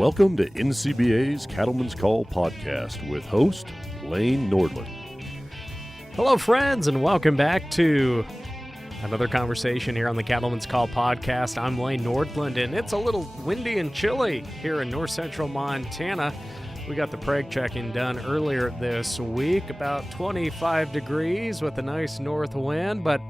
Welcome to NCBA's Cattleman's Call podcast with host Lane Nordland. Hello, friends, and welcome back to another conversation here on the Cattleman's Call podcast. I'm Lane Nordland, and it's a little windy and chilly here in north central Montana. We got the preg checking done earlier this week, about 25 degrees with a nice north wind, but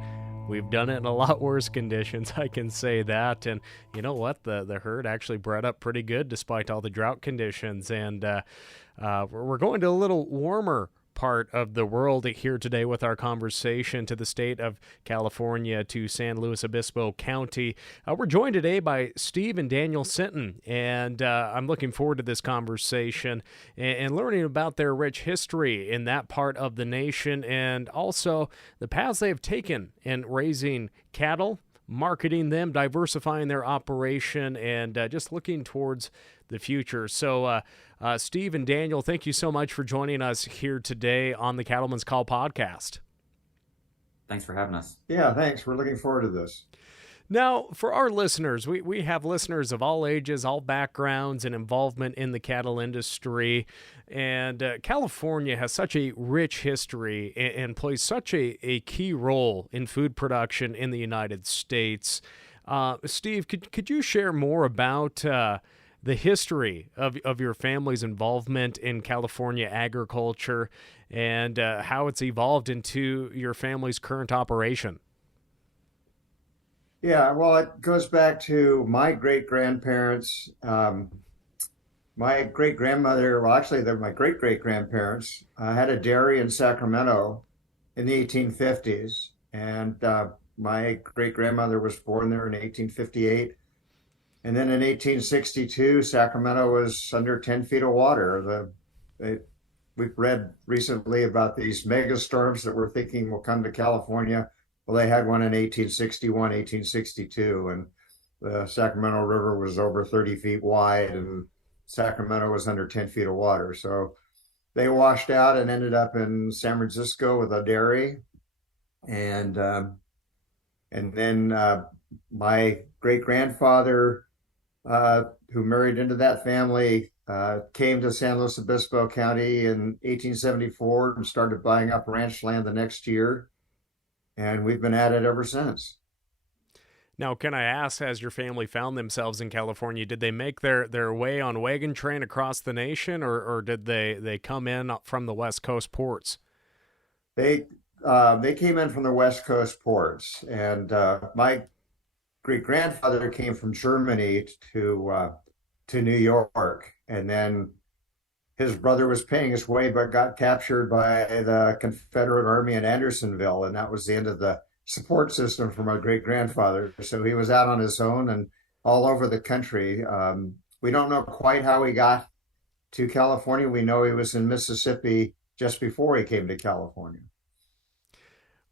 we've done it in a lot worse conditions, I can say that. And you know what? The herd actually bred up pretty good despite all the drought conditions. And we're going to a little warmer part of the world here today with our conversation to the state of California, to San Luis Obispo County. We're joined today by Steve and Daniel Sinton, and I'm looking forward to this conversation and learning about their rich history in that part of the nation, and also the paths they have taken in raising cattle, marketing them, diversifying their operation, and just looking towards the future. So, Steve and Daniel, thank you so much for joining us here today on the Cattleman's Call podcast. Thanks for having us. Yeah, thanks. We're looking forward to this. Now, for our listeners, we have listeners of all ages, all backgrounds, and involvement in the cattle industry. And California has such a rich history and plays such a key role in food production in the United States. Steve, could you share more about the history of your family's involvement in California agriculture and how it's evolved into your family's current operation? Yeah, well, it goes back to my great-grandparents. My great-grandmother, well, actually, they're my great-great-grandparents, had a dairy in Sacramento in the 1850s. And my great-grandmother was born there in 1858. And then in 1862, Sacramento was under 10 feet of water. We've read recently about these mega storms that we're thinking will come to California. Well, they had one in 1861, 1862, and the Sacramento River was over 30 feet wide, and Sacramento was under 10 feet of water. So they washed out and ended up in San Francisco with a dairy. And then my great-grandfather, who married into that family, came to San Luis Obispo County in 1874 and started buying up ranch land the next year. And we've been at it ever since. Now, can I ask, has your family found themselves in California? Did they make their way on wagon train across the nation, or did they come in from the West Coast ports? They came in from the West Coast ports, and my great-grandfather came from Germany to New York, and then his brother was paying his way but got captured by the Confederate Army in Andersonville, and that was the end of the support system for my great-grandfather. So he was out on his own and all over the country. We don't know quite how he got to California. We know he was in Mississippi just before he came to California.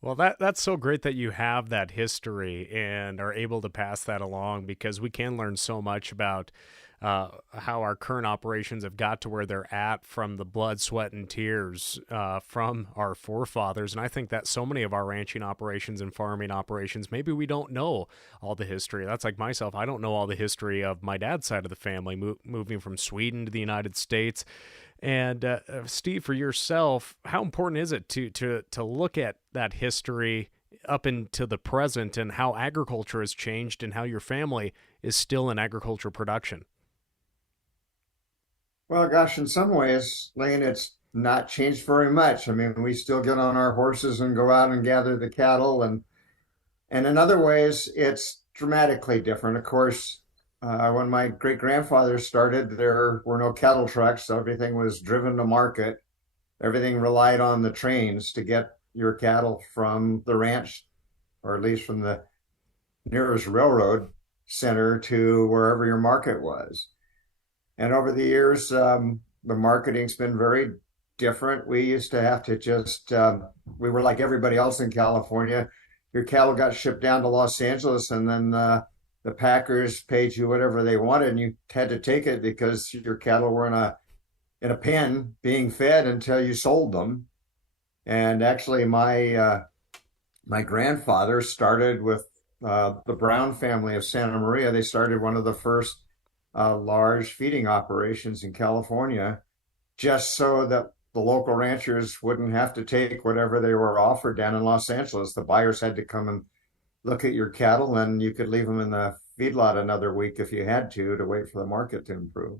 Well, that's so great that you have that history and are able to pass that along, because we can learn so much about how our current operations have got to where they're at from the blood, sweat, and tears from our forefathers. And I think that so many of our ranching operations and farming operations, maybe we don't know all the history. That's like myself. I don't know all the history of my dad's side of the family, moving from Sweden to the United States. And Steve, for yourself, how important is it to look at that history up into the present and how agriculture has changed and how your family is still in agriculture production? Well, gosh, in some ways, Lane, it's not changed very much. I mean, we still get on our horses and go out and gather the cattle, and in other ways, it's dramatically different. Of course, when my great-grandfather started, there were no cattle trucks, so everything was driven to market. Everything relied on the trains to get your cattle from the ranch, or at least from the nearest railroad center to wherever your market was. And over the years, the marketing's been very different. We used to have to just, we were like everybody else in California. Your cattle got shipped down to Los Angeles, and then the packers paid you whatever they wanted, and you had to take it because your cattle were in a pen being fed until you sold them. And actually, my grandfather started with the Brown family of Santa Maria. They started one of the first large feeding operations in California, just so that the local ranchers wouldn't have to take whatever they were offered down in Los Angeles. The buyers had to come and look at your cattle, and you could leave them in the feedlot another week if you had to wait for the market to improve.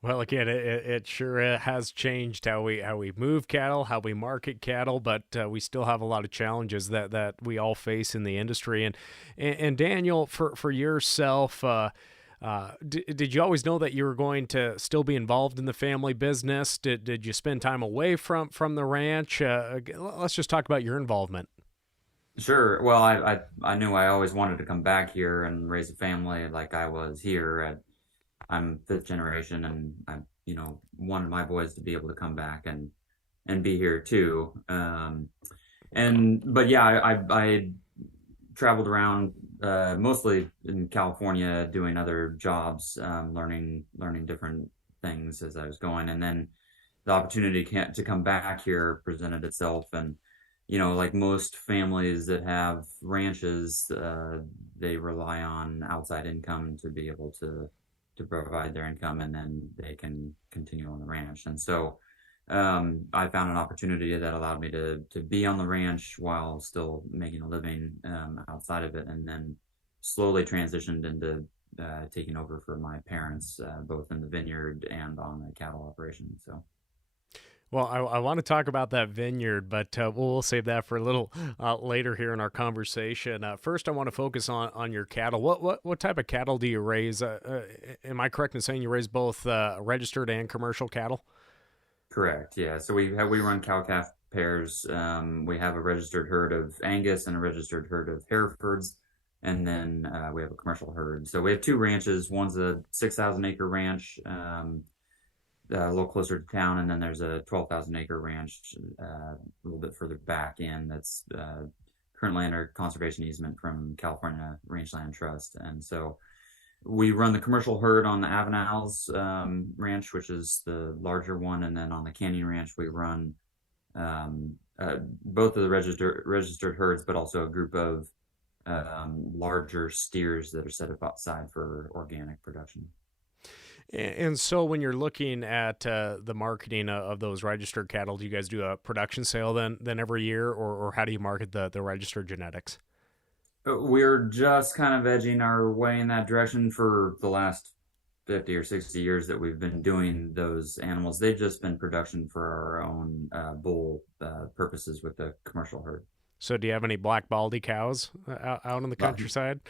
Well, again, it sure has changed how we move cattle, how we market cattle, but we still have a lot of challenges that we all face in the industry. And Daniel, for yourself, did you always know that you were going to still be involved in the family business? Did you spend time away from the ranch? Let's just talk about your involvement. Sure. Well, I knew I always wanted to come back here and raise a family like I was here. I'm fifth generation, and I, wanted my boys to be able to come back and be here too. But yeah, I traveled around mostly in California doing other jobs, learning different things as I was going, and then the opportunity to come back here presented itself. And like most families that have ranches, they rely on outside income to be able to provide their income, and then they can continue on the ranch. And so I found an opportunity that allowed me to be on the ranch while still making a living outside of it, and then slowly transitioned into taking over for my parents, both in the vineyard and on the cattle operation. So. Well, I want to talk about that vineyard, but we'll save that for a little later here in our conversation. First, I want to focus on your cattle. What type of cattle do you raise? Am I correct in saying you raise both registered and commercial cattle? Correct. Yeah. So we run cow-calf pairs. We have a registered herd of Angus and a registered herd of Herefords, and then we have a commercial herd. So we have two ranches. One's a 6,000 acre ranch. A little closer to town, and then there's a 12,000 acre ranch a little bit further back in that's currently under conservation easement from California Rangeland Trust. And so we run the commercial herd on the Avenales Ranch, which is the larger one, and then on the Canyon Ranch we run both of the registered herds, but also a group of larger steers that are set up outside for organic production. And so when you're looking at the marketing of those registered cattle, do you guys do a production sale then every year, or how do you market the registered genetics? We're just kind of edging our way in that direction for the last 50 or 60 years that we've been doing those animals. They've just been production for our own bull purposes with the commercial herd. So do you have any black baldy cows out in the countryside?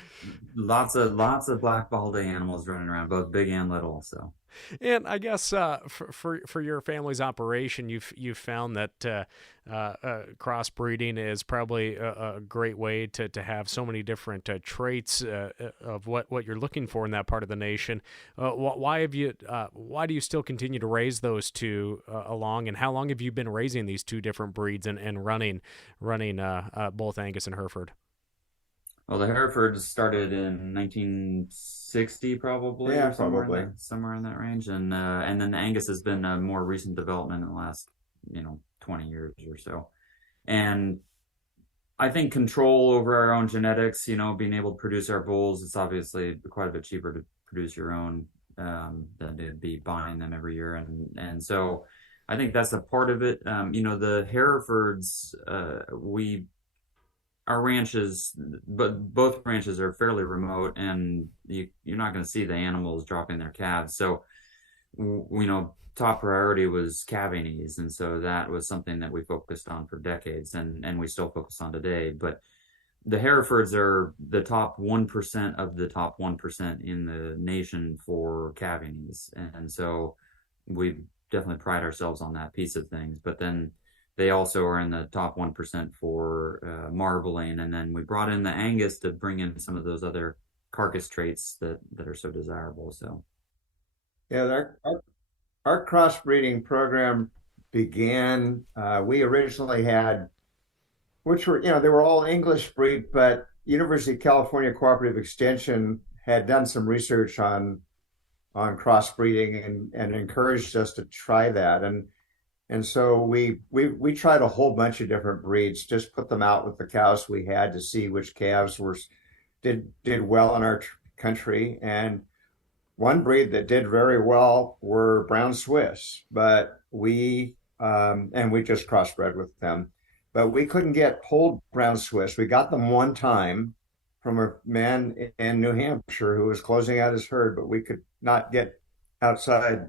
Lots of black baldy animals running around, both big and little. So, and I guess for your family's operation, you've found that crossbreeding is probably a great way to have so many different traits of what you're looking for in that part of the nation. Why do you still continue to raise those two along, and how long have you been raising these two different breeds and running both Angus and Hereford? Well, the Herefords started in 1960, probably. Yeah, probably somewhere in that range, and then the Angus has been a more recent development in the last 20 years or so. And I think control over our own genetics, being able to produce our bulls, it's obviously quite a bit cheaper to produce your own than to be buying them every year, and so I think that's a part of it. The Herefords, our ranches, but both ranches are fairly remote, and you're not going to see the animals dropping their calves. So, top priority was calving ease, and so that was something that we focused on for decades, and we still focus on today. But the Herefords are the top 1% of the top 1% in the nation for calving ease, and so we definitely pride ourselves on that piece of things. But then they also are in the top 1% for marbling. And then we brought in the Angus to bring in some of those other carcass traits that are so desirable. So, yeah, our crossbreeding program began. We originally had, which were, they were all English breed, but University of California Cooperative Extension had done some research on crossbreeding and encouraged us to try that. And so we tried a whole bunch of different breeds, just put them out with the cows we had to see which calves did well in our country. And one breed that did very well were brown Swiss, but we just crossbred with them. But we couldn't get polled brown Swiss. We got them one time from a man in New Hampshire who was closing out his herd, but we could not get outside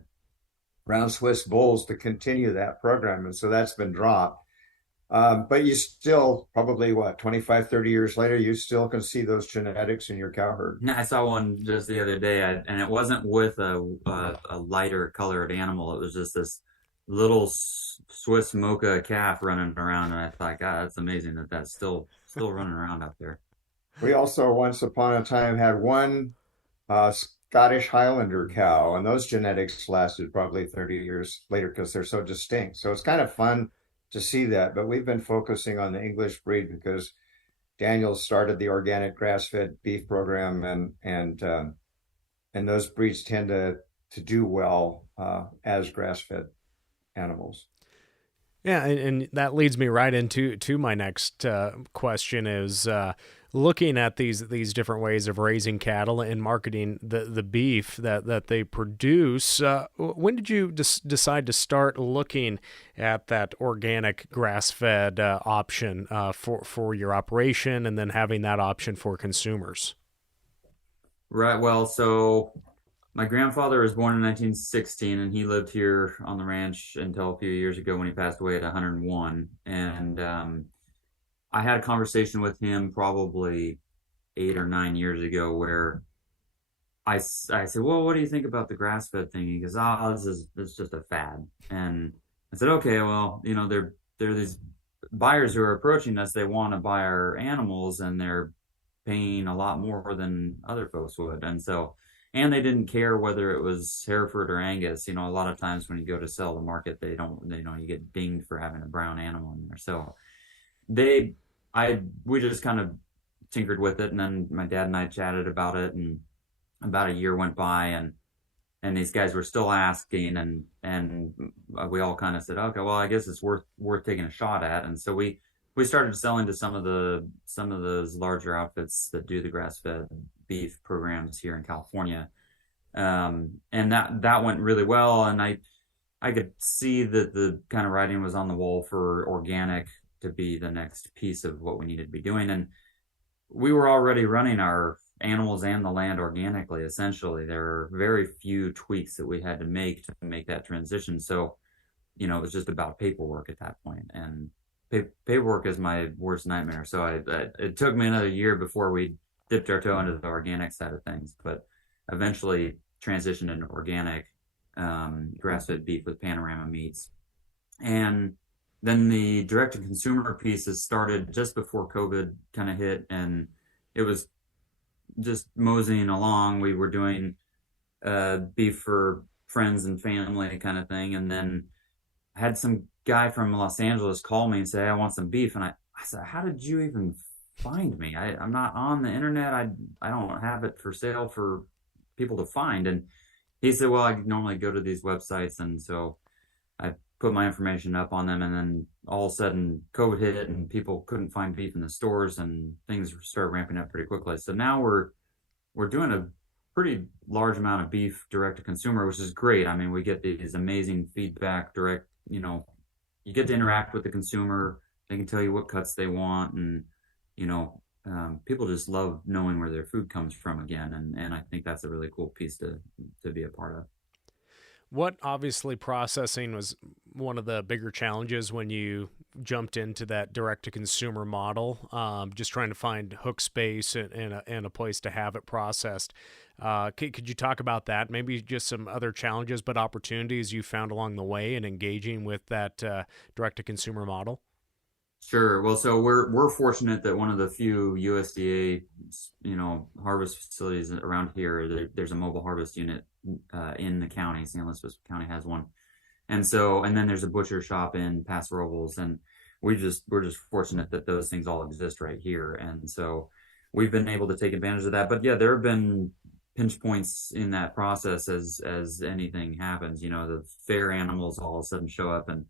brown Swiss bulls to continue that program. And so that's been dropped. But you still probably 25, 30 years later, you still can see those genetics in your cow herd. I saw one just the other day, and it wasn't with a lighter colored animal. It was just this little Swiss mocha calf running around, and I thought, God, that's amazing that's still running around out there. We also once upon a time had one Scottish Highlander cow, and those genetics lasted probably 30 years later because they're so distinct. So it's kind of fun to see that, but we've been focusing on the English breed because Daniel started the organic grass-fed beef program, and those breeds tend to do well as grass-fed animals. Yeah, and that leads me right into my next question is looking at these different ways of raising cattle and marketing the beef that they produce. When did you decide to start looking at that organic grass-fed option for your operation, and then having that option for consumers? Right. Well, so my grandfather was born in 1916, and he lived here on the ranch until a few years ago when he passed away at 101. And I had a conversation with him probably 8 or 9 years ago where I said, well, what do you think about the grass-fed thing? He goes, oh, this is just a fad. And I said, okay, well, there are these buyers who are approaching us. They want to buy our animals, and they're paying a lot more than other folks would. And they didn't care whether it was Hereford or Angus. A lot of times when you go to sell the market, you get dinged for having a brown animal in there. So we just kind of tinkered with it, and then my dad and I chatted about it, and about a year went by, and these guys were still asking, and we all kind of said, okay, well, I guess it's worth taking a shot at. And so we started selling to some of those larger outfits that do the grass-fed beef programs here in California. And that went really well. And I could see that the kind of writing was on the wall for organic to be the next piece of what we needed to be doing. And we were already running our animals and the land organically, essentially. There are very few tweaks that we had to make that transition. So, it was just about paperwork at that point. And paperwork is my worst nightmare. So it took me another year before we dipped our toe into the organic side of things, but eventually transitioned into organic grass-fed beef with panorama meats. And then the direct-to-consumer pieces started just before COVID kind of hit, and it was just moseying along. We were doing beef for friends and family kind of thing, and then I had some guy from Los Angeles call me and say, I want some beef. And I said, how did you even find me? I'm not on the internet. I don't have it for sale for people to find. And he said, well, I normally go to these websites. And so I put my information up on them, and then all of a sudden COVID hit and people couldn't find beef in the stores, and things started ramping up pretty quickly. So now we're doing a pretty large amount of beef direct to consumer, which is great. I mean, we get these amazing feedback direct, you get to interact with the consumer. They can tell you what cuts they want, and people just love knowing where their food comes from again, and I think that's a really cool piece to be a part of. What obviously processing was one of the bigger challenges when you jumped into that direct-to-consumer model, just trying to find hook space and a place to have it processed. Could you talk about that? Maybe just some other challenges, but opportunities you found along the way in engaging with that direct-to-consumer model? Sure. Well, so we're fortunate that one of the few USDA, harvest facilities around here, there's a mobile harvest unit in the county. San Luis Obispo County has one. And then there's a butcher shop in Paso Robles, and we're just fortunate that those things all exist right here. And so we've been able to take advantage of that. But yeah, there have been pinch points in that process as anything happens. The fair animals all of a sudden show up and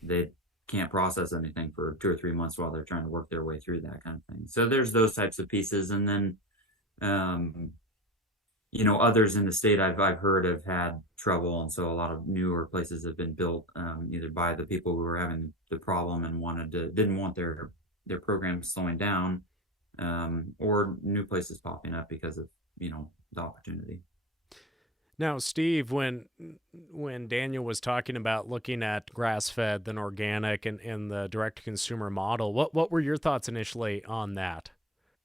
they can't process anything for 2 or 3 months while they're trying to work their way through that kind of thing. So there's those types of pieces. And then others in the state I've heard have had trouble, and so a lot of newer places have been built either by the people who were having the problem and didn't want their program slowing down, or new places popping up because of the opportunity. Now, Steve, when Daniel was talking about looking at grass-fed then organic and the direct-to-consumer model, what were your thoughts initially on that?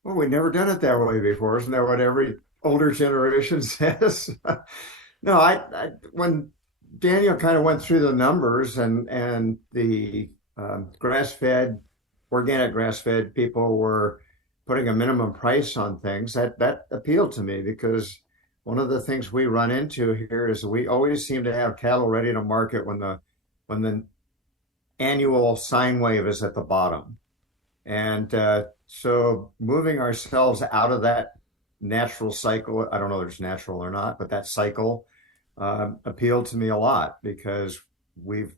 Well, we've never done it that way before. Isn't that what every older generation says? No, I when Daniel kind of went through the numbers and the grass-fed, organic grass-fed people were putting a minimum price on things, that appealed to me because one of the things we run into here is we always seem to have cattle ready to market when the annual sine wave is at the bottom. And so moving ourselves out of that natural cycle, I don't know if it's natural or not, but that cycle appealed to me a lot because we've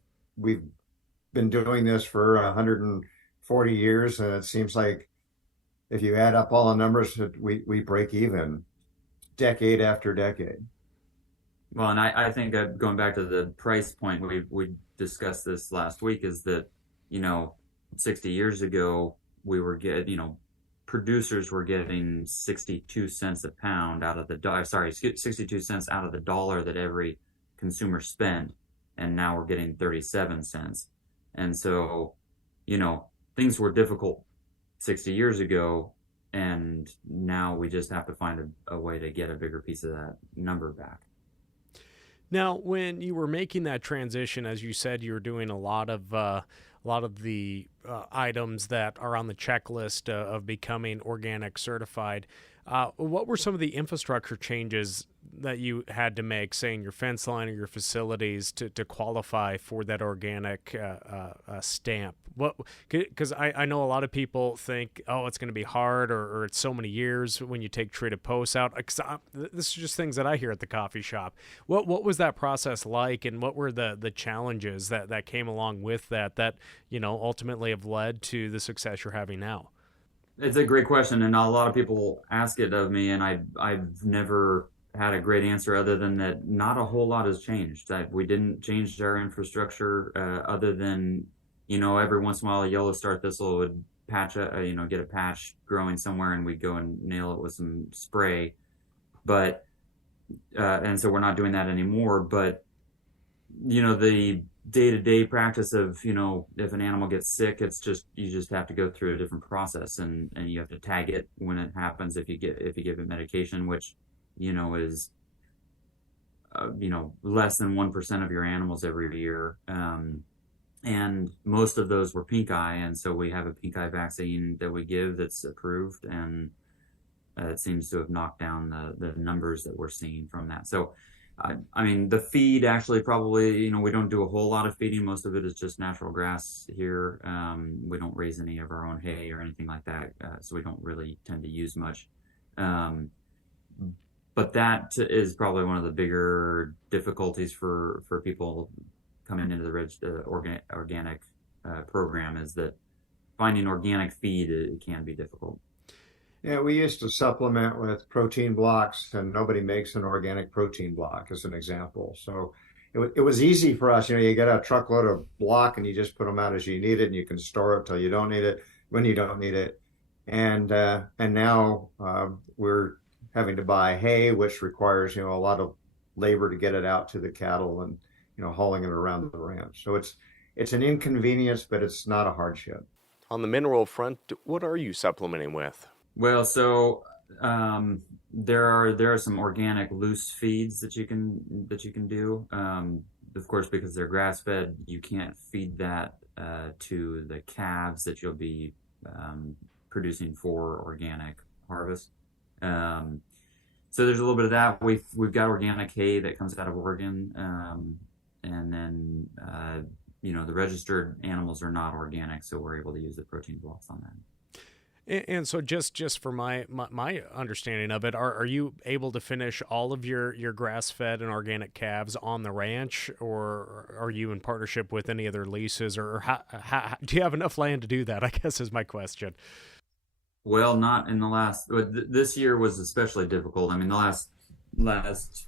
been doing this for 140 years, and it seems like if you add up all the numbers, we break even decade after decade. Well, and I think going back to the price point, we discussed this last week, is that 60 years ago producers were getting 62 cents a pound out of the 62 cents out of the dollar that every consumer spent, and now we're getting 37 cents. And so, things were difficult 60 years ago, and now we just have to find a way to get a bigger piece of that number back. Now, when you were making that transition, as you said, you were doing a lot of the items that are on the checklist of becoming organic certified. What were some of the infrastructure changes that you had to make, say, in your fence line or your facilities to qualify for that organic stamp? Because I know a lot of people think, oh, it's going to be hard or it's so many years when you take treated posts out. This is just things that I hear at the coffee shop. What was that process like, and what were the challenges that came along with that ultimately have led to the success you're having now? It's a great question, and a lot of people ask it of me, and I've never had a great answer other than that not a whole lot has changed. We didn't change our infrastructure other than, every once in a while a yellow star thistle would get a patch growing somewhere, and we'd go and nail it with some spray. But, and so we're not doing that anymore. But, the day-to-day practice of, if an animal gets sick, you just have to go through a different process, and you have to tag it when it happens if you give it medication, which, is, less than 1% of your animals every year. And most of those were pink eye. And so we have a pink eye vaccine that we give that's approved, and it seems to have knocked down the numbers that we're seeing from that. So, the feed actually probably, we don't do a whole lot of feeding. Most of it is just natural grass here. We don't raise any of our own hay or anything like that. So we don't really tend to use much. But that is probably one of the bigger difficulties for people coming into the organic program, is that finding organic feed, it can be difficult. Yeah, we used to supplement with protein blocks, and nobody makes an organic protein block, as an example. So it was easy for us. You get a truckload of block and you just put them out as you need it, and you can store it till you don't need it, when you don't need it. And now we're having to buy hay, which requires a lot of labor to get it out to the cattle, and hauling it around the ranch. So it's an inconvenience, but it's not a hardship. On the mineral front, what are you supplementing with? Well, so there are some organic loose feeds that you can do. Of course, because they're grass fed, you can't feed that to the calves that you'll be producing for organic harvest. So there's a little bit of that. We've got organic hay that comes out of Oregon, and then the registered animals are not organic, so we're able to use the protein blocks on that. And so just for my understanding of it, are you able to finish all of your grass-fed and organic calves on the ranch, or are you in partnership with any other leases, or how do you have enough land to do that, I guess is my question. Well, not in the last, this year was especially difficult. The last last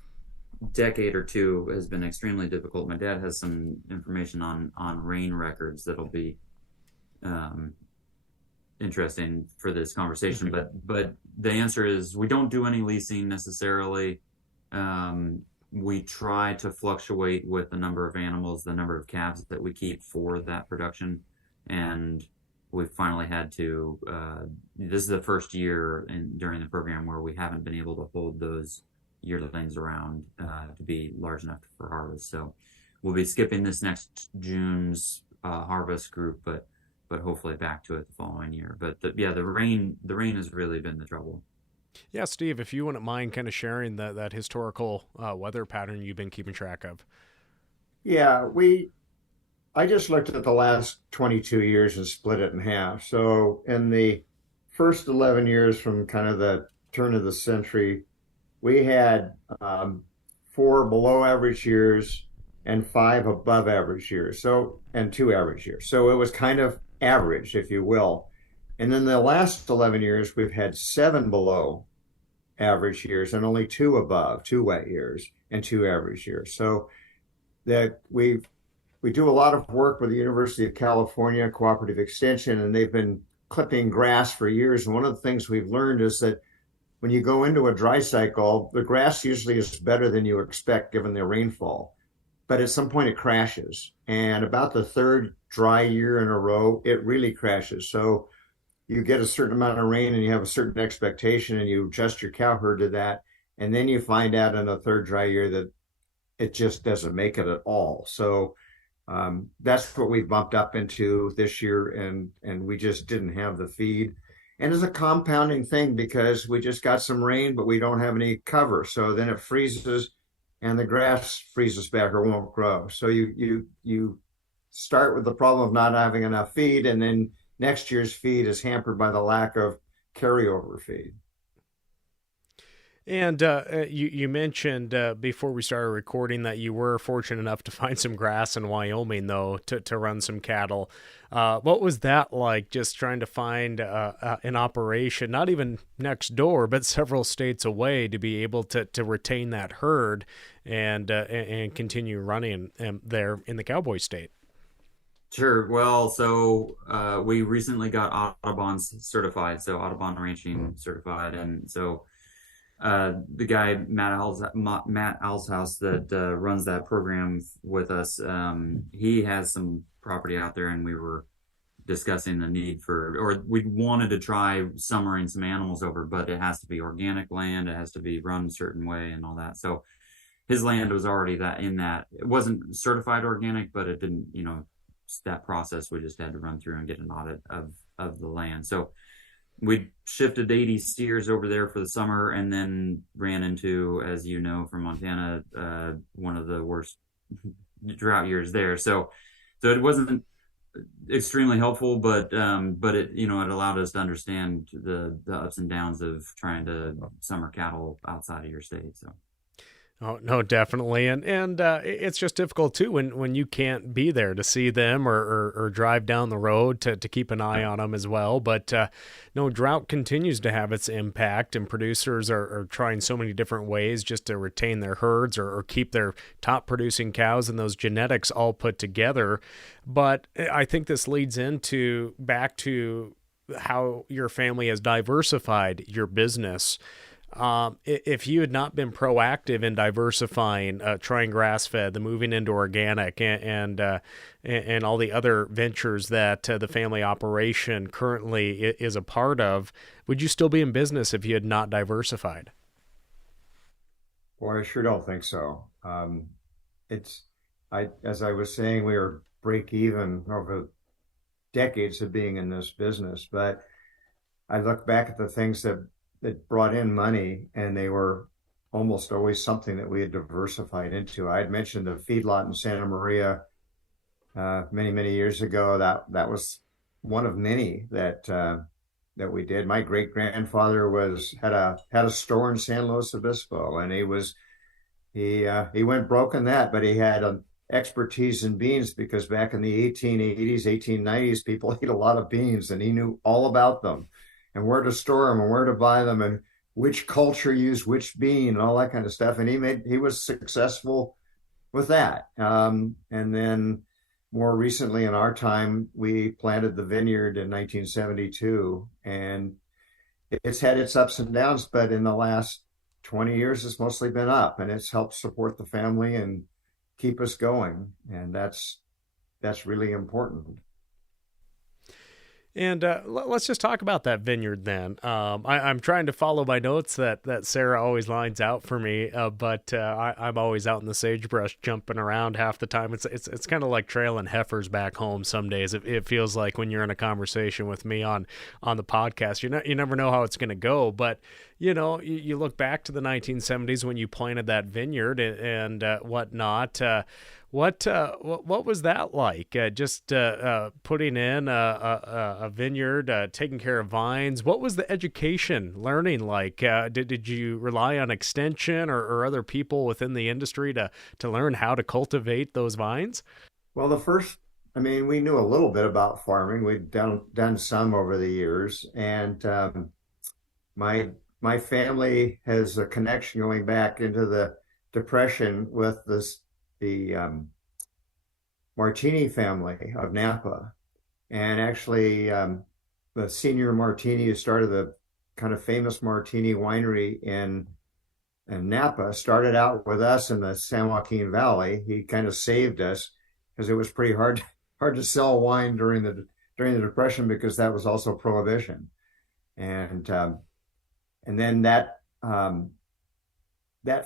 decade or two has been extremely difficult. My dad has some information on rain records that'll be interesting for this conversation. But the answer is we don't do any leasing necessarily. We try to fluctuate with the number of animals, the number of calves that we keep for that production, and we finally had to. This is the first year during the program where we haven't been able to hold those yearlings around to be large enough for harvest. So we'll be skipping this next June's harvest group, but hopefully back to it the following year. But the rain has really been the trouble. Yeah, Steve, if you wouldn't mind kind of sharing that historical weather pattern you've been keeping track of. Yeah, I just looked at the last 22 years and split it in half. So in the first 11 years from kind of the turn of the century, we had 4 below average years and 5 above average years. So, and 2 average years. So it was kind of average, if you will. And then the last 11 years, we've had 7 below average years and only 2 above, 2 wet years and 2 average years. So that we do a lot of work with the University of California Cooperative Extension, and they've been clipping grass for years. And one of the things we've learned is that when you go into a dry cycle, the grass usually is better than you expect given the rainfall. But at some point it crashes. And about the 3rd dry year in a row, it really crashes. So you get a certain amount of rain and you have a certain expectation and you adjust your cow herd to that. And then you find out in a 3rd dry year that it just doesn't make it at all. So that's what we've bumped up into this year. And we just didn't have the feed. And it's a compounding thing because we just got some rain, but we don't have any cover. So then it freezes and the grass freezes back or won't grow. So you start with the problem of not having enough feed, and then next year's feed is hampered by the lack of carryover feed. And you mentioned before we started recording that you were fortunate enough to find some grass in Wyoming, though, to run some cattle. What was that like, just trying to find an operation, not even next door, but several states away, to be able to retain that herd and continue running there in the cowboy state? Sure. Well, so we recently got Audubon certified, so Audubon ranching certified, and so the guy Matt Alshouse that runs that program with us, he has some property out there, and we were discussing the need or we wanted to try summering some animals over, but it has to be organic land, it has to be run a certain way, and all that. So his land was already that it wasn't certified organic, but it didn't, that process we just had to run through and get an audit of the land. So we shifted 80 steers over there for the summer, and then ran into, as you know, from Montana, one of the worst drought years there. So it wasn't extremely helpful, but it, it allowed us to understand the ups and downs of trying to summer cattle outside of your state. So. Oh, no, definitely. And it's just difficult, too, when you can't be there to see them or drive down the road to keep an eye on them as well. But no, drought continues to have its impact, and producers are trying so many different ways just to retain their herds or keep their top producing cows and those genetics all put together. But I think this leads back to how your family has diversified your business. If you had not been proactive in diversifying, trying grass-fed, the moving into organic, and all the other ventures that the family operation currently is a part of, would you still be in business if you had not diversified? Boy, I sure don't think so. As I was saying, we were break even over decades of being in this business, but I look back at the things that brought in money, and they were almost always something that we had diversified into. I had mentioned the feedlot in Santa Maria many, many years ago. That was one of many that we did. My great grandfather had a store in San Luis Obispo, and he went broke in that, but he had an expertise in beans, because back in the 1880s, 1890s, people ate a lot of beans, and he knew all about them and where to store them and where to buy them. And which culture used which bean and all that kind of stuff. And he was successful with that. And then more recently in our time, we planted the vineyard in 1972, and it's had its ups and downs, but in the last 20 years, it's mostly been up, and it's helped support the family and keep us going. And that's really important. And let's just talk about that vineyard then. I'm trying to follow my notes that Sarah always lines out for me, but I'm always out in the sagebrush jumping around half the time. It's kind of like trailing heifers back home some days. It feels like when you're in a conversation with me on the podcast. You never know how it's going to go, but you look back to the 1970s when you planted that vineyard and whatnot. What was that like? Just putting in a vineyard, taking care of vines. What was the education learning like? Did you rely on extension or other people within the industry to learn how to cultivate those vines? Well, we knew a little bit about farming. We'd done some over the years, and my family has a connection going back into the Depression with the Martini family of Napa. And actually, the senior Martini who started the kind of famous Martini winery in Napa started out with us in the San Joaquin Valley. He kind of saved us because it was pretty hard to sell wine during the Depression, because that was also prohibition. And then that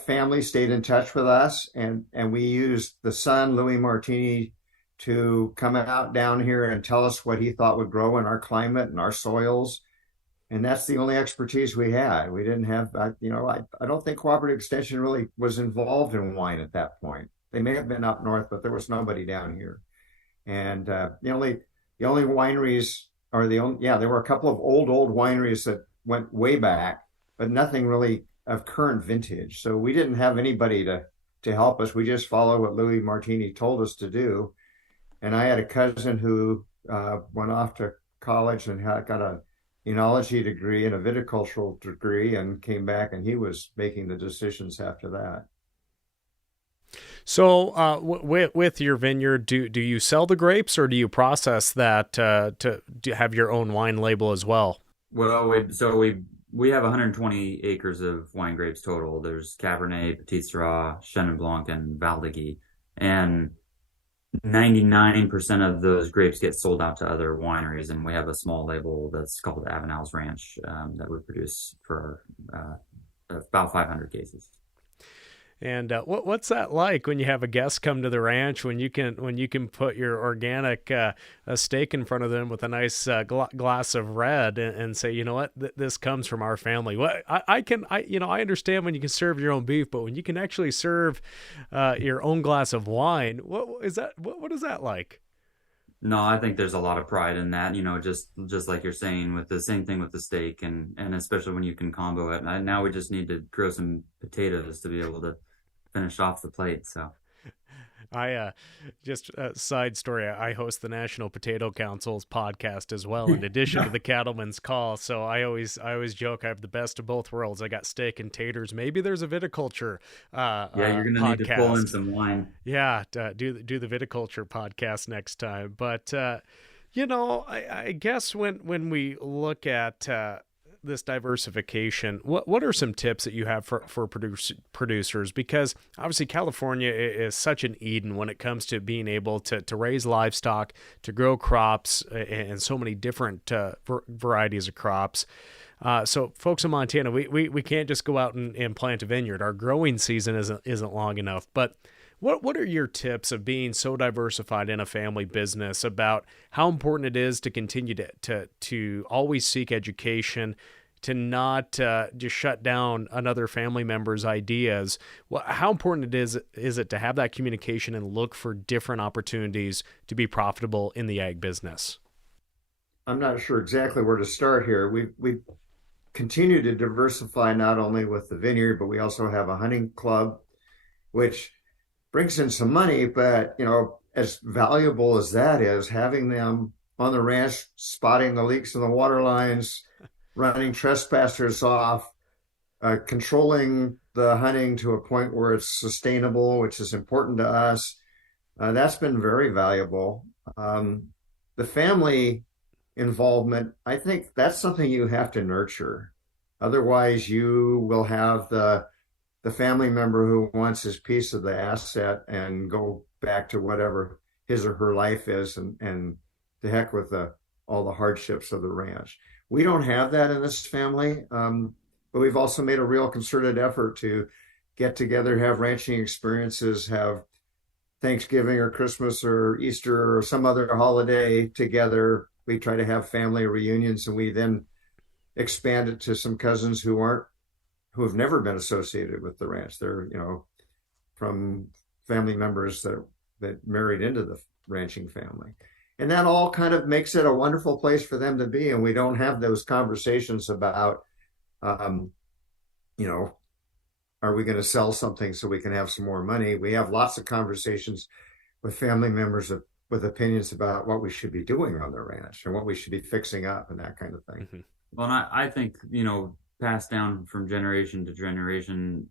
family stayed in touch with us, and we used the son, Louis Martini, to come out down here and tell us what he thought would grow in our climate and our soils. And that's the only expertise we had. We didn't have, I don't think Cooperative Extension really was involved in wine at that point. They may have been up north, but there was nobody down here. And the only wineries there were a couple of old wineries that went way back, but nothing really of current vintage. So we didn't have anybody to help us. We just followed what Louis Martini told us to do. And I had a cousin who went off to college and got a enology degree and a viticultural degree, and came back, and he was making the decisions after that. So with your vineyard, do you sell the grapes, or do you process that to have your own wine label as well? Well, we have 120 acres of wine grapes total. There's Cabernet, Petit Syrah, Chenin Blanc, and Val d'Aiguille. And 99% of those grapes get sold out to other wineries, and we have a small label that's called Avenales Ranch that we produce for about 500 cases. And what's that like when you have a guest come to the ranch, when you can put your organic steak in front of them with a nice glass of red and say, you know what, this comes from our family. What I understand when you can serve your own beef, but when you can actually serve your own glass of wine, what is that? What is that like? No, I think there's a lot of pride in that, just like you're saying, with the same thing with the steak, and especially when you can combo it. Now we just need to grow some potatoes to be able to finish off the plate. So I just a side story, I host the National Potato Council's podcast as well, in addition to the Cattleman's Call. So I always joke I have the best of both worlds. I got steak and taters. Maybe there's a viticulture you're gonna need to pull in some wine. Yeah, do the viticulture podcast next time. But I guess when we look at this diversification, what are some tips that you have for producers? Because obviously California is such an Eden when it comes to being able to raise livestock, to grow crops, and so many different varieties of crops. So folks in Montana, we can't just go out and plant a vineyard. Our growing season isn't long enough. But what are your tips of being so diversified in a family business, about how important it is to continue to always seek education, to not just shut down another family member's ideas? How important is it to have that communication and look for different opportunities to be profitable in the ag business? I'm not sure exactly where to start here. We continue to diversify, not only with the vineyard, but we also have a hunting club, which brings in some money. But as valuable as that is, having them on the ranch, spotting the leaks in the water lines, running trespassers off, controlling the hunting to a point where it's sustainable, which is important to us. That's been very valuable. The family involvement, I think that's something you have to nurture. Otherwise, you will have the family member who wants his piece of the asset and go back to whatever his or her life is, and the heck with all the hardships of the ranch. We don't have that in this family, but we've also made a real concerted effort to get together, have ranching experiences, have Thanksgiving or Christmas or Easter or some other holiday together. We try to have family reunions, and we then expand it to some cousins who have never been associated with the ranch. They're, from family members that married into the ranching family. And that all kind of makes it a wonderful place for them to be. And we don't have those conversations about, you know, are we going to sell something so we can have some more money? We have lots of conversations with family members with opinions about what we should be doing on the ranch and what we should be fixing up and that kind of thing. Mm-hmm. Well, and I think, passed down from generation to generation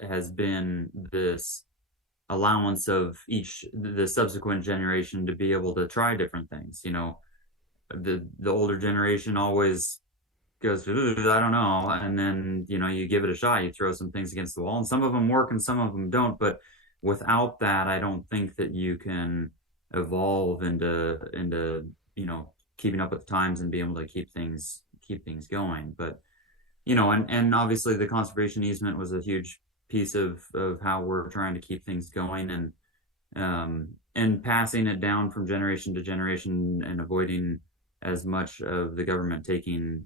has been this allowance of the subsequent generation to be able to try different things. The older generation always goes, I don't know, and then you give it a shot, you throw some things against the wall, and some of them work and some of them don't. But without that, I don't think that you can evolve into keeping up with the times and being able to keep things going. But and obviously the conservation easement was a huge piece of how we're trying to keep things going, and passing it down from generation to generation and avoiding as much of the government taking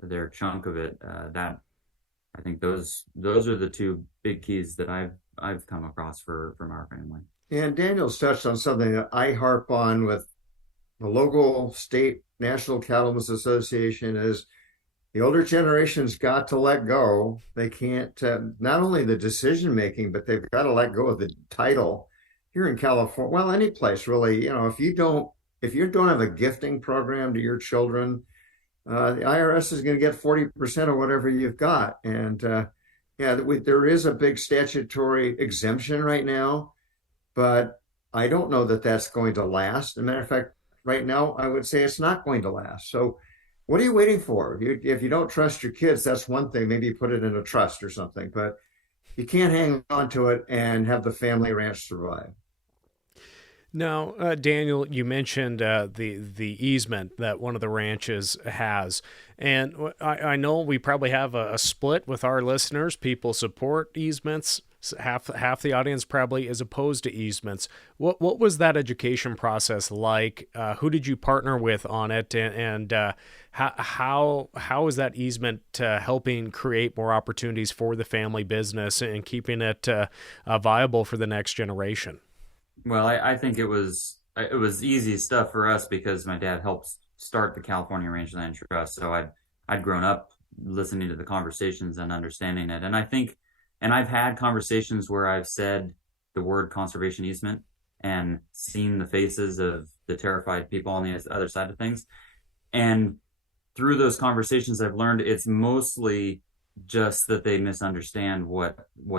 their chunk of it. That I think those are the two big keys that I've come across from our family. And Daniel's touched on something that I harp on with the local, state, National Cattlemen's Association is the older generation's got to let go. They can't, not only the decision making, but they've got to let go of the title. Here in California, well, any place really, if you don't have a gifting program to your children, the IRS is going to get 40% of whatever you've got. And there is a big statutory exemption right now, but I don't know that that's going to last. As a matter of fact, right now, I would say it's not going to last. So what are you waiting for? If you don't trust your kids, that's one thing. Maybe you put it in a trust or something, but you can't hang on to it and have the family ranch survive. Now, Daniel, you mentioned the easement that one of the ranches has, and I know we probably have a split with our listeners. People support easements. Half the audience probably is opposed to easements. What was that education process like? Who did you partner with on it, and how is that easement helping create more opportunities for the family business and keeping it viable for the next generation? Well, I think it was easy stuff for us because my dad helped start the California Rangeland Trust. So I'd grown up listening to the conversations and understanding it. And I think, and I've had conversations where I've said the word conservation easement and seen the faces of the terrified people on the other side of things. And through those conversations, I've learned it's mostly just that they misunderstand what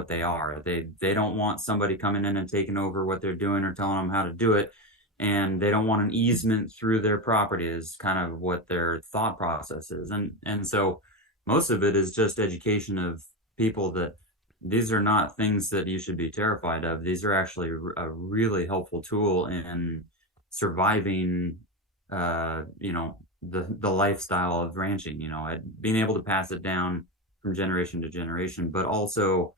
they are. They don't want somebody coming in and taking over what they're doing or telling them how to do it. And they don't want an easement through their property is kind of what their thought process is. And so most of it is just education of people that these are not things that you should be terrified of. These are actually a really helpful tool in surviving, the lifestyle of ranching, being able to pass it down from generation to generation, but also,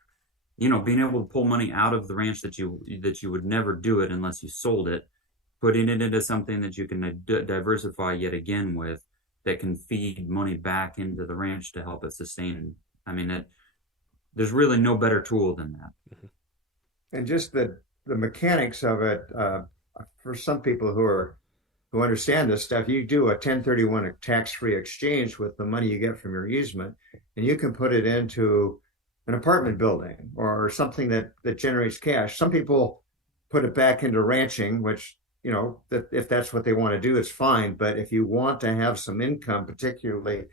being able to pull money out of the ranch that you would never do it unless you sold it, putting it into something that you can diversify yet again with, that can feed money back into the ranch to help it sustain. I mean, there's really no better tool than that. And just the mechanics of it, for some people who understand this stuff, you do a 1031 tax-free exchange with the money you get from your easement, and you can put it into an apartment building or something that generates cash. Some people put it back into ranching, which, that if that's what they want to do, it's fine. But if you want to have some income, particularly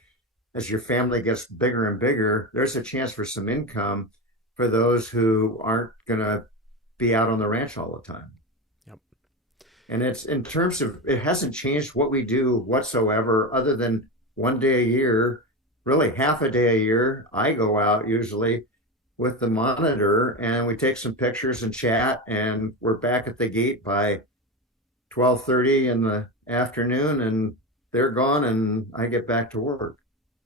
as your family gets bigger and bigger, there's a chance for some income for those who aren't going to be out on the ranch all the time. Yep. And it's in terms of, it hasn't changed what we do whatsoever, other than one day a year, really half a day a year. I go out usually with the monitor and we take some pictures and chat, and we're back at the gate by 12:30 in the afternoon, and they're gone and I get back to work.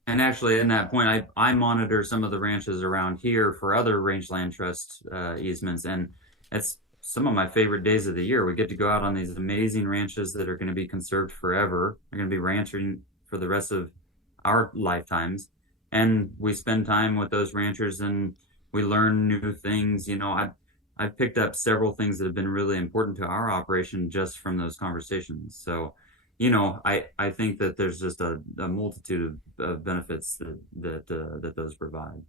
And actually, in that point, I monitor some of the ranches around here for other rangeland trust easements, and it's some of my favorite days of the year. We get to go out on these amazing ranches that are going to be conserved forever. They're going to be ranching for the rest of our lifetimes, and we spend time with those ranchers and we learn new things. I've picked up several things that have been really important to our operation just from those conversations. So I think that there's just a multitude of benefits that those provide.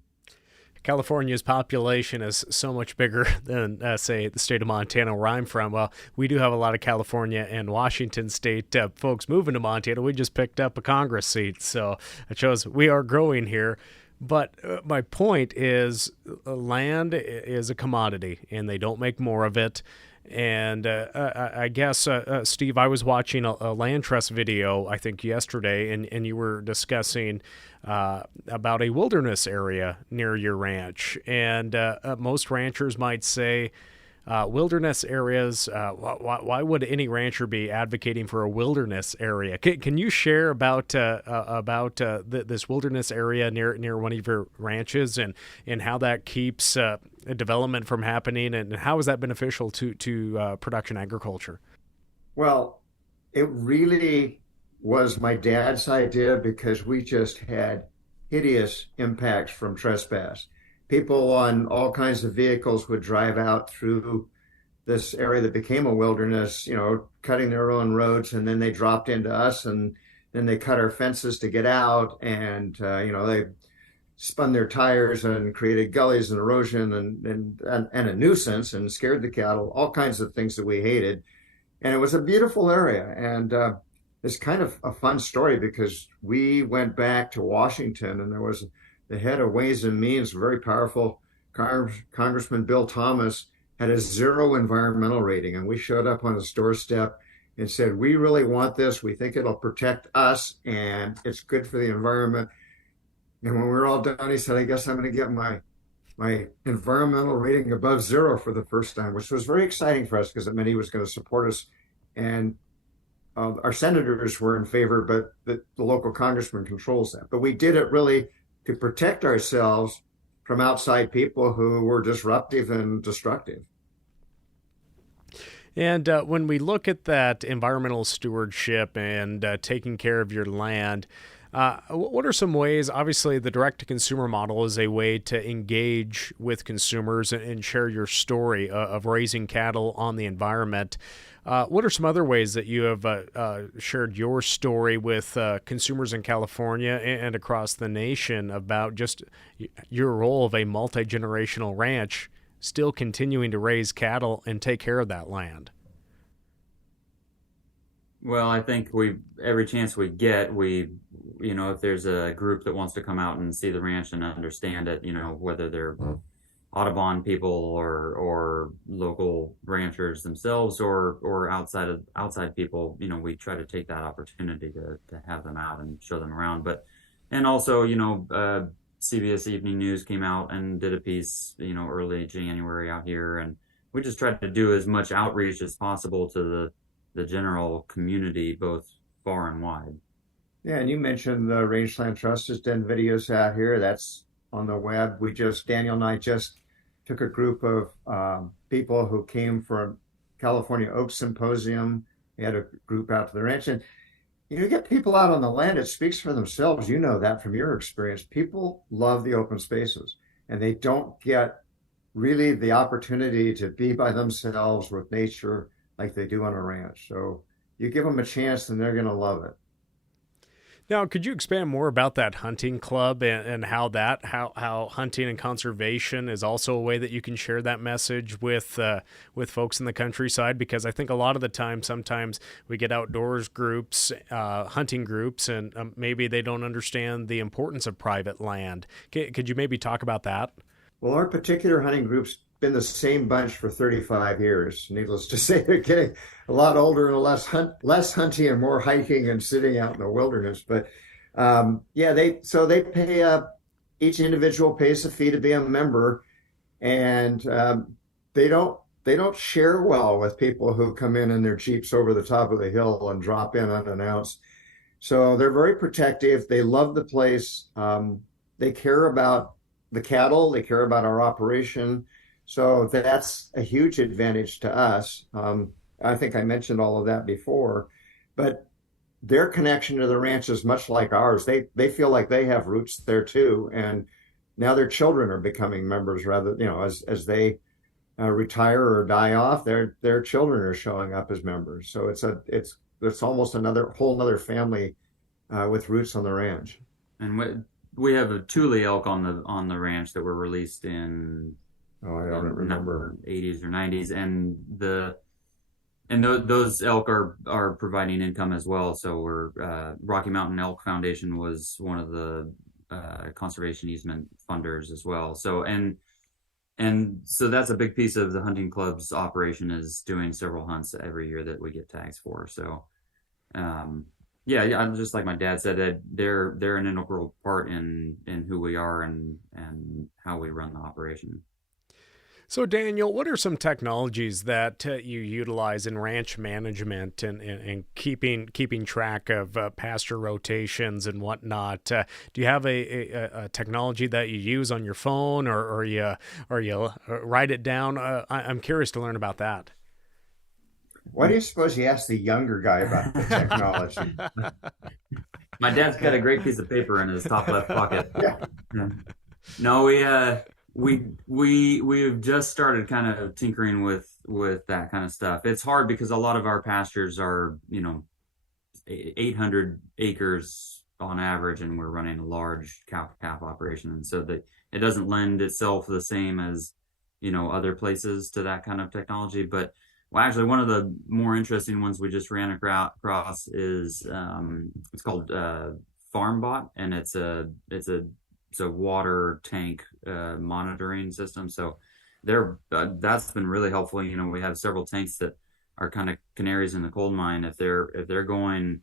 California's population is so much bigger than, say, the state of Montana, where I'm from. Well, we do have a lot of California and Washington state folks moving to Montana. We just picked up a Congress seat, so it shows we are growing here. But my point is, land is a commodity, and they don't make more of it. And I guess, Steve, I was watching a land trust video, I think yesterday, and you were discussing about a wilderness area near your ranch. And most ranchers might say, wilderness areas, why would any rancher be advocating for a wilderness area? Can you share about this wilderness area near one of your ranches, and how that keeps development from happening, and how is that beneficial to production agriculture? Well, it really was my dad's idea because we just had hideous impacts from trespass. People on all kinds of vehicles would drive out through this area that became a wilderness, cutting their own roads, and then they dropped into us, and then they cut our fences to get out, and they spun their tires and created gullies and erosion and a nuisance and scared the cattle, all kinds of things that we hated. And it was a beautiful area. And it's kind of a fun story because we went back to Washington, and there was the head of Ways and Means, very powerful Congressman Bill Thomas, had a 0 environmental rating. And we showed up on his doorstep and said, we really want this. We think it'll protect us and it's good for the environment. And when we were all done, he said, I guess I'm going to get my environmental rating above 0 for the first time, which was very exciting for us because it meant he was going to support us. And our senators were in favor, but the local congressman controls that. But we did it really to protect ourselves from outside people who were disruptive and destructive. And when we look at that environmental stewardship and taking care of your land, what are some ways? Obviously, the direct-to-consumer model is a way to engage with consumers and share your story of raising cattle on the environment. What are some other ways that you have shared your story with consumers in California and across the nation about just your role of a multi-generational ranch still continuing to raise cattle and take care of that land? Well, I think every chance we get, if there's a group that wants to come out and see the ranch and understand it, whether they're Audubon people or local ranchers themselves or outside people, we try to take that opportunity to have them out and show them around. And also, CBS Evening News came out and did a piece, early January out here, and we just tried to do as much outreach as possible to the general community, both far and wide. Yeah, and you mentioned the Rangeland Trust has done videos out here. That's on the web. Daniel and I just took a group of people who came from California Oak Symposium. We had a group out to the ranch, and you get people out on the land. It speaks for themselves. You know that from your experience. People love the open spaces, and they don't get really the opportunity to be by themselves with nature like they do on a ranch. So you give them a chance, and they're going to love it. Now, could you expand more about that hunting club and how hunting and conservation is also a way that you can share that message with folks in the countryside? Because I think a lot of the time, sometimes we get outdoors groups, hunting groups, and maybe they don't understand the importance of private land. Could you maybe talk about that? Well, our particular hunting group's been the same bunch for 35 years. Needless to say, they're getting a lot older and less hunting and more hiking and sitting out in the wilderness. But yeah, they pay each individual pays a fee to be a member, and they don't share well with people who come in their Jeeps over the top of the hill and drop in unannounced. So they're very protective. They love the place. They care about the cattle. They care about our operation. So that's a huge advantage to us. I think I mentioned all of that before, but their connection to the ranch is much like ours. They feel like they have roots there too, and now their children are becoming members rather, as they retire or die off, their children are showing up as members. So it's almost another whole other family with roots on the ranch. And we have a Thule elk on the ranch that were released in I don't remember 80s or 90s, and those elk are providing income as well. So we're Rocky Mountain Elk Foundation was one of the conservation easement funders as well. So and so that's a big piece of the hunting club's operation, is doing several hunts every year that we get tags for. So yeah, just like my dad said, that they're an integral part in who we are and how we run the operation. So, Daniel, what are some technologies that you utilize in ranch management and keeping track of pasture rotations and whatnot? Do you have a technology that you use on your phone, or you write it down? I'm curious to learn about that. Why do you suppose you asked the younger guy about the technology? My dad's got a great piece of paper in his top left pocket. Yeah. No, we've just started kind of tinkering with that kind of stuff. It's hard because a lot of our pastures are 800 acres on average, and we're running a large cow-calf operation, and so that it doesn't lend itself the same as other places to that kind of technology. But well, actually, one of the more interesting ones we just ran across is it's called FarmBot, and it's a water tank monitoring system. So that's been really helpful. We have several tanks that are kind of canaries in the coal mine. If they're going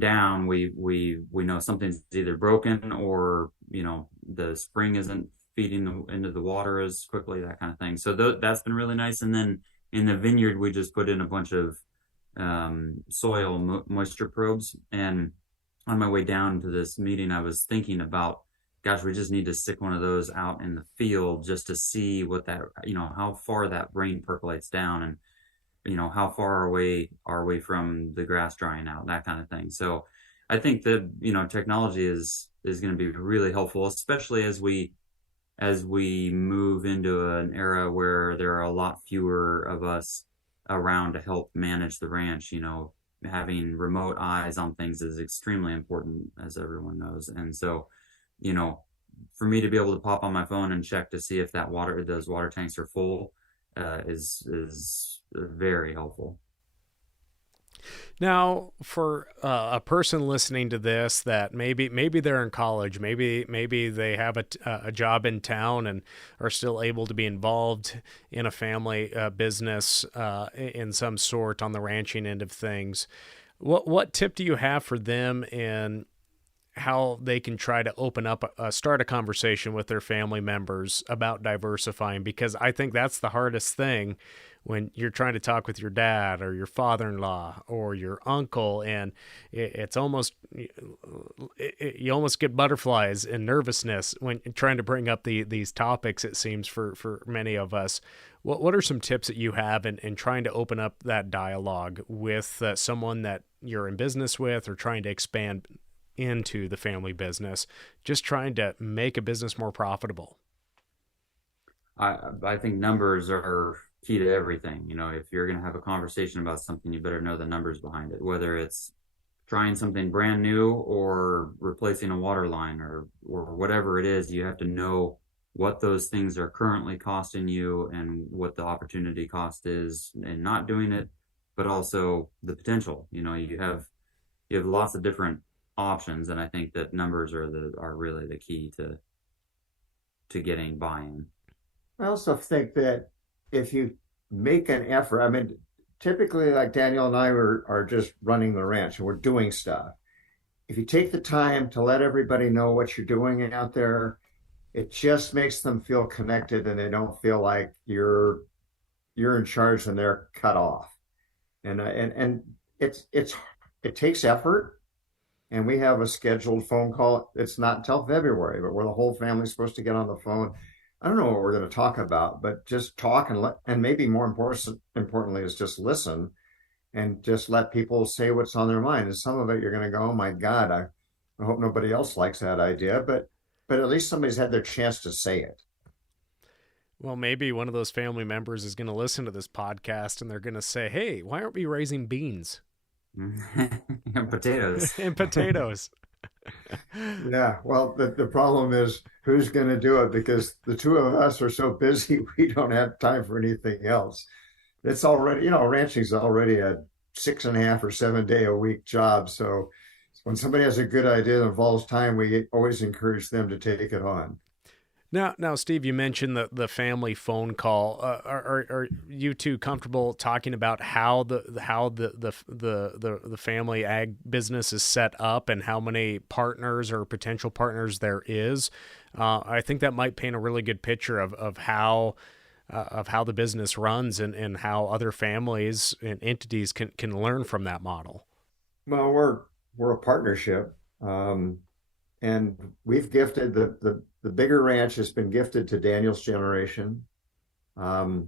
down, we know something's either broken, or the spring isn't feeding into the water as quickly, that kind of thing. So that's been really nice. And then in the vineyard, we just put in a bunch of soil moisture probes. And on my way down to this meeting, I was thinking about, gosh, we just need to stick one of those out in the field just to see what that, how far that rain percolates down, and how far away are we from the grass drying out, that kind of thing. So I think that technology is going to be really helpful, especially as we move into an era where there are a lot fewer of us around to help manage the ranch. Having remote eyes on things is extremely important, as everyone knows. And so, for me to be able to pop on my phone and check to see if those water tanks are full, is very helpful. Now, for a person listening to this that maybe they're in college, maybe they have a job in town and are still able to be involved in a family business in some sort on the ranching end of things, what tip do you have for them in how they can try to open up, start a conversation with their family members about diversifying? Because I think that's the hardest thing when you're trying to talk with your dad or your father-in-law or your uncle, and it's almost, you almost get butterflies and nervousness when trying to bring up these topics, it seems, for many of us. What are some tips that you have in trying to open up that dialogue with someone that you're in business with, or trying to expand into the family business, just trying to make a business more profitable? I think numbers are key to everything. If you're going to have a conversation about something, you better know the numbers behind it, whether it's trying something brand new or replacing a water line or whatever it is, you have to know what those things are currently costing you and what the opportunity cost is in not doing it, but also the potential. You have lots of different options, and I think that numbers are really the key to getting buy-in. I also think that if you make an effort, I mean, typically, like Daniel and I are just running the ranch and we're doing stuff. If you take the time to let everybody know what you're doing out there, it just makes them feel connected and they don't feel like you're in charge and they're cut off. And it takes effort. And we have a scheduled phone call. It's not until February, but where the whole family's supposed to get on the phone. I don't know what we're going to talk about, but just talk and maybe more importantly is just listen and just let people say what's on their mind. And some of it you're going to go, oh my God, I hope nobody else likes that idea, but at least somebody's had their chance to say it. Well, maybe one of those family members is going to listen to this podcast and they're going to say, hey, why aren't we raising beans? And potatoes. And potatoes. Yeah, well, the problem is who's going to do it, because the two of us are so busy we don't have time for anything else. It's already, ranching's already a 6.5 or 7 day a week job. So when somebody has a good idea that involves time, we always encourage them to take it on. Now, Steve, you mentioned the family phone call. Are you two comfortable talking about how the family ag business is set up and how many partners or potential partners there is? I think that might paint a really good picture of how the business runs and how other families and entities can learn from that model. Well, we're a partnership, and we've gifted the bigger ranch has been gifted to Daniel's generation. And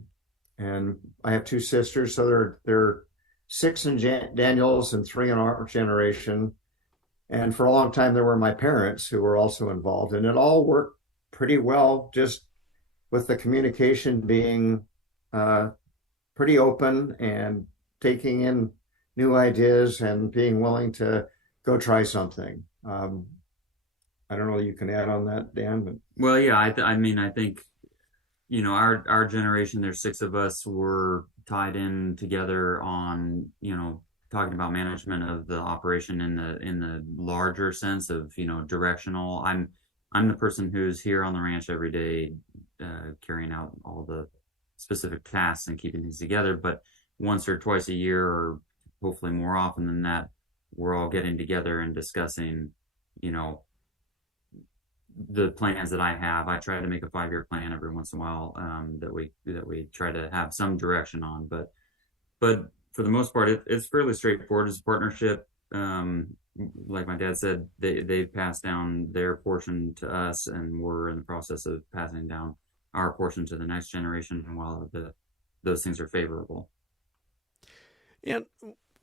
I have 2 sisters, so there are 6 in Daniel's and 3 in our generation. And for a long time, there were my parents who were also involved, and it all worked pretty well, just with the communication being pretty open and taking in new ideas and being willing to go try something. I don't know if you can add on that, Dan. But Well, yeah, I think, our generation, there's 6 of us, were tied in together on, talking about management of the operation in the larger sense of, directional. I'm the person who's here on the ranch every day, carrying out all the specific tasks and keeping things together. But once or twice a year, or hopefully more often than that, we're all getting together and discussing, the plans that I have. I try to make a 5-year plan every once in a while, that we try to have some direction on. But for the most part, it's fairly straightforward. It's a partnership. Like my dad said, they've passed down their portion to us, and we're in the process of passing down our portion to the next generation while those things are favorable. And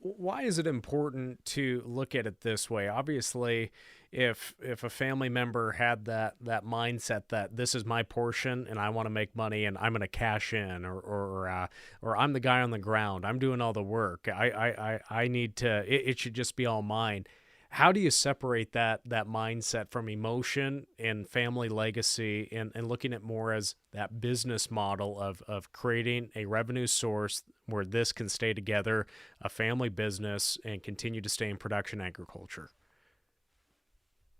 why is it important to look at it this way? Obviously, if a family member had that mindset that this is my portion and I want to make money and I'm going to cash in, or I'm the guy on the ground, I'm doing all the work, I need to, it should just be all mine. How do you separate that mindset from emotion and family legacy, and looking at more as that business model of creating a revenue source where this can stay together, a family business, and continue to stay in production agriculture?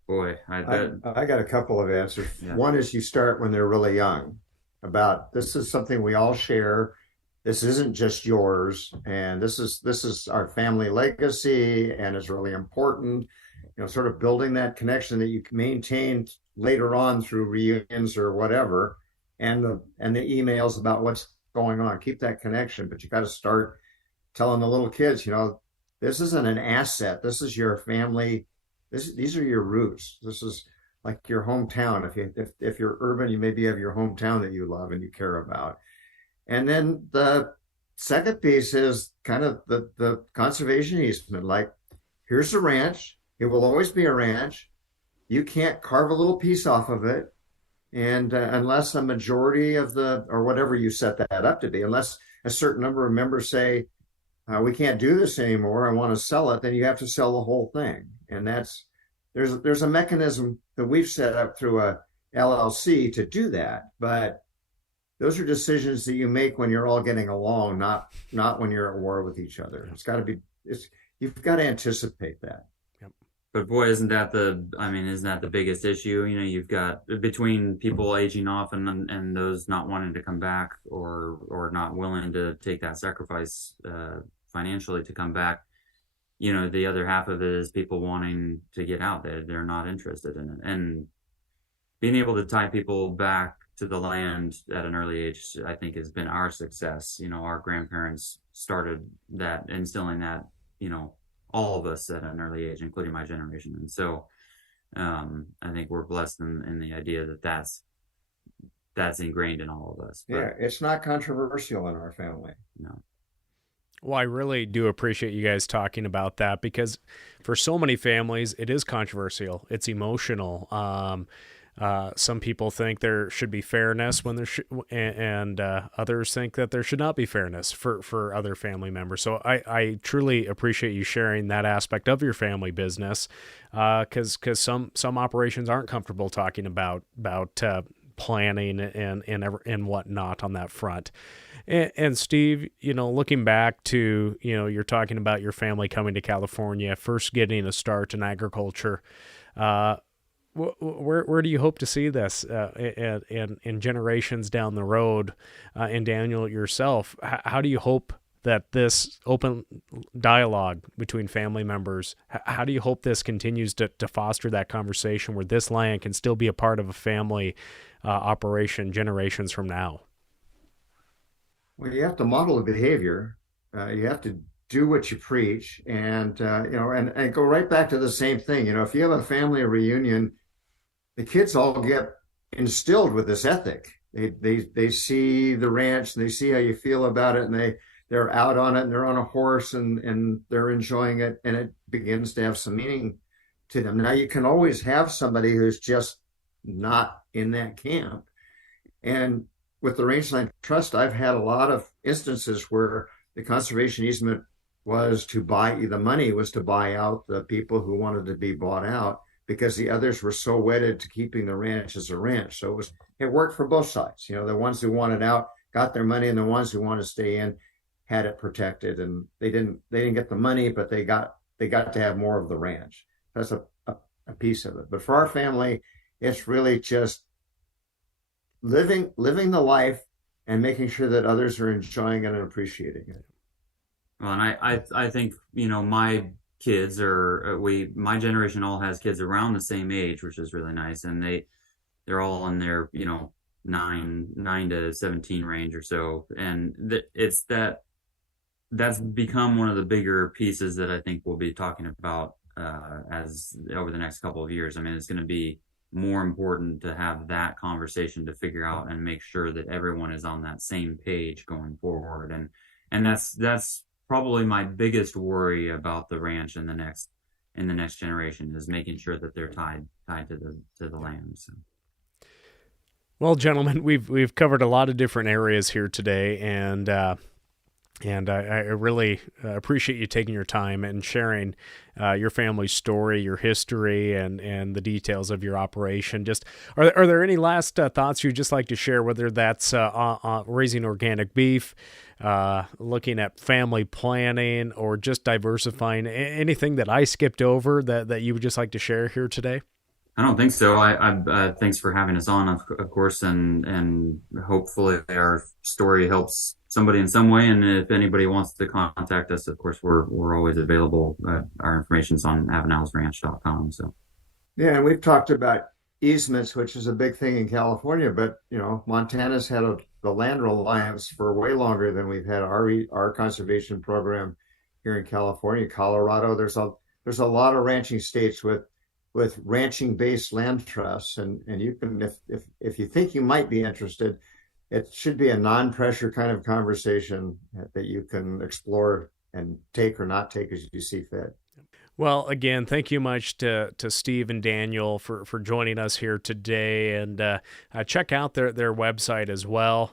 Boy, I got a couple of answers. Yeah. One is you start when they're really young, about this is something we all share. This isn't just yours, and this is our family legacy, and it's really important. Sort of building that connection that you can maintain later on through reunions or whatever, and the emails about what's going on. Keep that connection, but you got to start telling the little kids, this isn't an asset. This is your family. These are your roots. This is like your hometown. If you're urban, you maybe have your hometown that you love and you care about. And then the second piece is kind of the conservation easement. Like, here's a ranch. It will always be a ranch. You can't carve a little piece off of it. And unless a majority of or whatever you set that up to be, unless a certain number of members say, we can't do this anymore. I want to sell it. Then you have to sell the whole thing. And there's a mechanism that we've set up through a LLC to do that. But those are decisions that you make when you're all getting along, not when you're at war with each other. You've got to anticipate that. But boy, isn't that the biggest issue? You've got between people aging off and those not wanting to come back or not willing to take that sacrifice financially to come back. The other half of it is people wanting to get out. They're not interested in it. And being able to tie people back to the land at an early age, I think, has been our success. Our grandparents started that, instilling that, all of us at an early age, including my generation. And so I think we're blessed in the idea that that's ingrained in all of us. But, yeah, it's not controversial in our family. No. Well, I really do appreciate you guys talking about that, because for so many families, it is controversial. It's emotional. Some people think there should be fairness when and others think that there should not be fairness for other family members. So I truly appreciate you sharing that aspect of your family business, because some operations aren't comfortable talking about planning and whatnot on that front. And Steve, looking back to, you're talking about your family coming to California, first getting a start in agriculture. Where do you hope to see this in generations down the road? And Daniel, yourself, how do you hope that this open dialogue between family members, how do you hope this continues to foster that conversation where this land can still be a part of a family operation generations from now? Well, you have to model the behavior. You have to do what you preach, and and go right back to the same thing. If you have a family reunion, the kids all get instilled with this ethic. They see the ranch and they see how you feel about it, and they're out on it and they're on a horse and they're enjoying it, and it begins to have some meaning to them. Now, you can always have somebody who's just not in that camp. And with the Rangeland Trust, I've had a lot of instances where the conservation easement was to buy out the people who wanted to be bought out, because the others were so wedded to keeping the ranch as a ranch. So it worked for both sides. The ones who wanted out got their money, and the ones who wanted to stay in had it protected. And they didn't get the money, but they got to have more of the ranch. That's a piece of it. But for our family, it's really just living the life and making sure that others are enjoying it and appreciating it. Well, and I think, my kids my generation all has kids around the same age, which is really nice. And they're all in their, 9 to 17 range or so. And that's become one of the bigger pieces that I think we'll be talking about as over the next couple of years. I mean, it's going to be more important to have that conversation to figure out and make sure that everyone is on that same page going forward. And that's probably my biggest worry about the ranch in the next generation, is making sure that they're tied to the land. So. Well, gentlemen, we've covered a lot of different areas here today, and I really appreciate you taking your time and sharing your family's story, your history, and the details of your operation. Just are there any last thoughts you'd just like to share, whether that's raising organic beef, looking at family planning, or just diversifying? Anything that I skipped over that you would just like to share here today? I don't think so. I thanks for having us on, of course, and hopefully our story helps somebody in some way. And if anybody wants to contact us, of course, we're always available. Our information's on avenalesranch.com. So, yeah, and we've talked about easements, which is a big thing in California, but Montana's had the Land Alliance for way longer than we've had our conservation program here in California. Colorado, there's a lot of ranching states with ranching-based land trusts, and you can, if you think you might be interested, it should be a non-pressure kind of conversation that you can explore and take or not take as you see fit. Well, again, thank you much to Steve and Daniel for joining us here today, and check out their website as well.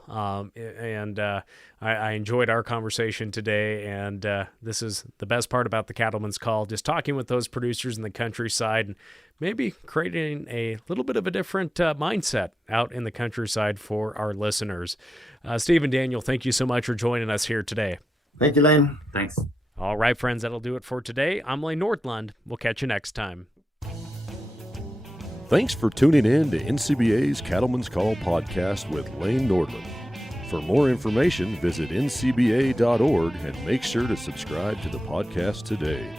I enjoyed our conversation today, and this is the best part about the Cattleman's Call, just talking with those producers in the countryside and maybe creating a little bit of a different mindset out in the countryside for our listeners. Steve and Daniel, thank you so much for joining us here today. Thank you, Lane. Thanks. All right, friends, that'll do it for today. I'm Lane Nordlund. We'll catch you next time. Thanks for tuning in to NCBA's Cattleman's Call podcast with Lane Nordlund. For more information, visit ncba.org and make sure to subscribe to the podcast today.